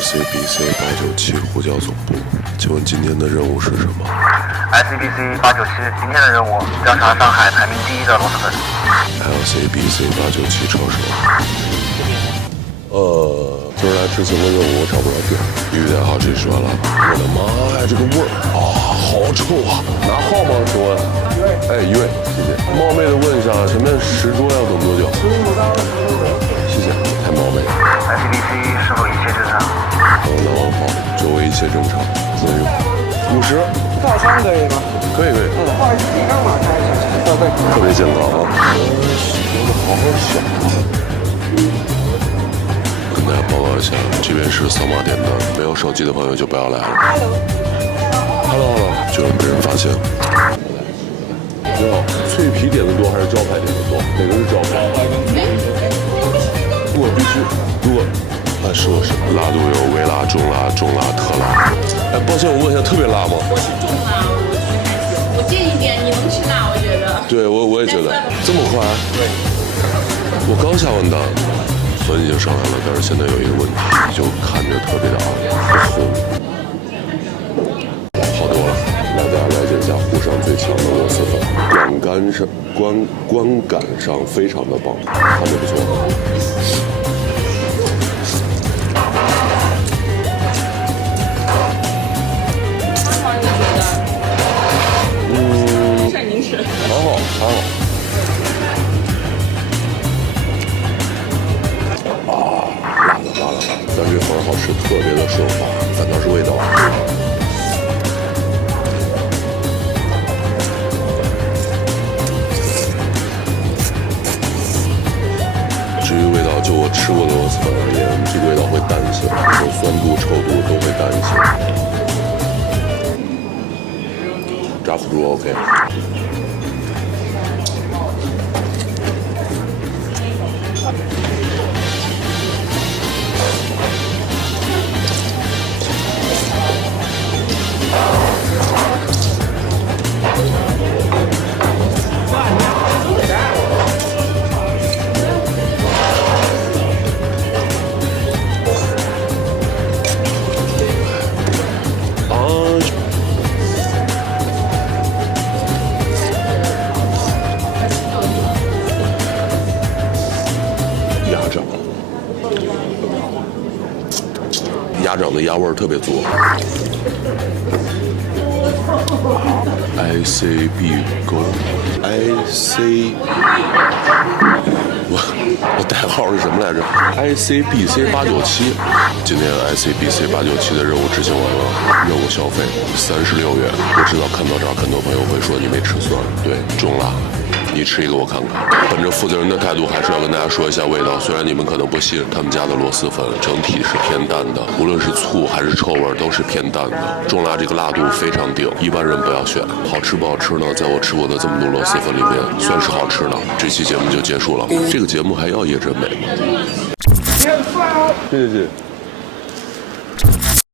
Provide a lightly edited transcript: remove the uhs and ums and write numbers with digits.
LCBC 897呼叫总部，请问今天的任务是什么 ？LCBC 897，今天的任务调查上海排名第1的螺蛳粉。LCBC 897车手。今儿来执行个任务，我找不着店。于点好，这说了。我的妈呀，这个味儿啊，好臭啊！拿号吗？请问？哎，一位，谢谢。冒昧的问一下，前面10桌要等多久？15到20分钟。谢谢，太冒昧了。LCBC 是否一切正常？好，周围一切正常。自由。50。套餐可以吗？可以。不好意思，健康码开一下，特别健康啊。说的好好想啊。跟大家报告一下，这边是扫码点单，没有手机的朋友就不要来了。Hello， 就被人发现了。你好，脆皮点的多还是招牌点的多？哪个是招牌？如果必须，如果，是辣度有微辣、中辣、中辣、特辣。哎，抱歉，我问一下，特别辣吗？我是中辣，我是还行，我近一点，你能吃辣，我觉得。对，我也觉得，这么快？对。我刚下完单。粉已经上来了，但是现在有一个问题，就看着特别的红。好多了，来大家了解一下沪上最强的螺蛳粉，观感上非常的棒，看着不错。看您吃。还好。辣的，但这粉好吃，特别的顺滑，反倒是味道。至于味道，就我吃过的螺蛳粉而言，这个味道会淡一些，有酸度、臭度都会淡一些。炸腐猪 OK。鸭掌的鸭味儿特别足。ICB Go IC， 我代号是什么来着 ？ICBC 897。今天 ICBC 897的任务执行完了，任务消费36元。我知道看到这儿，很多朋友会说你没吃蒜，对，中辣。你吃一个我看看。本着负责任的态度，还是要跟大家说一下味道。虽然你们可能不信，他们家的螺蛳粉整体是偏淡的，无论是醋还是臭味都是偏淡的。中辣这个辣度非常顶，一般人不要选。好吃不好吃呢？在我吃过的这么多螺蛳粉里面，算是好吃的。这期节目就结束了。这个节目还要叶真美吗？你很帅哦。谢谢。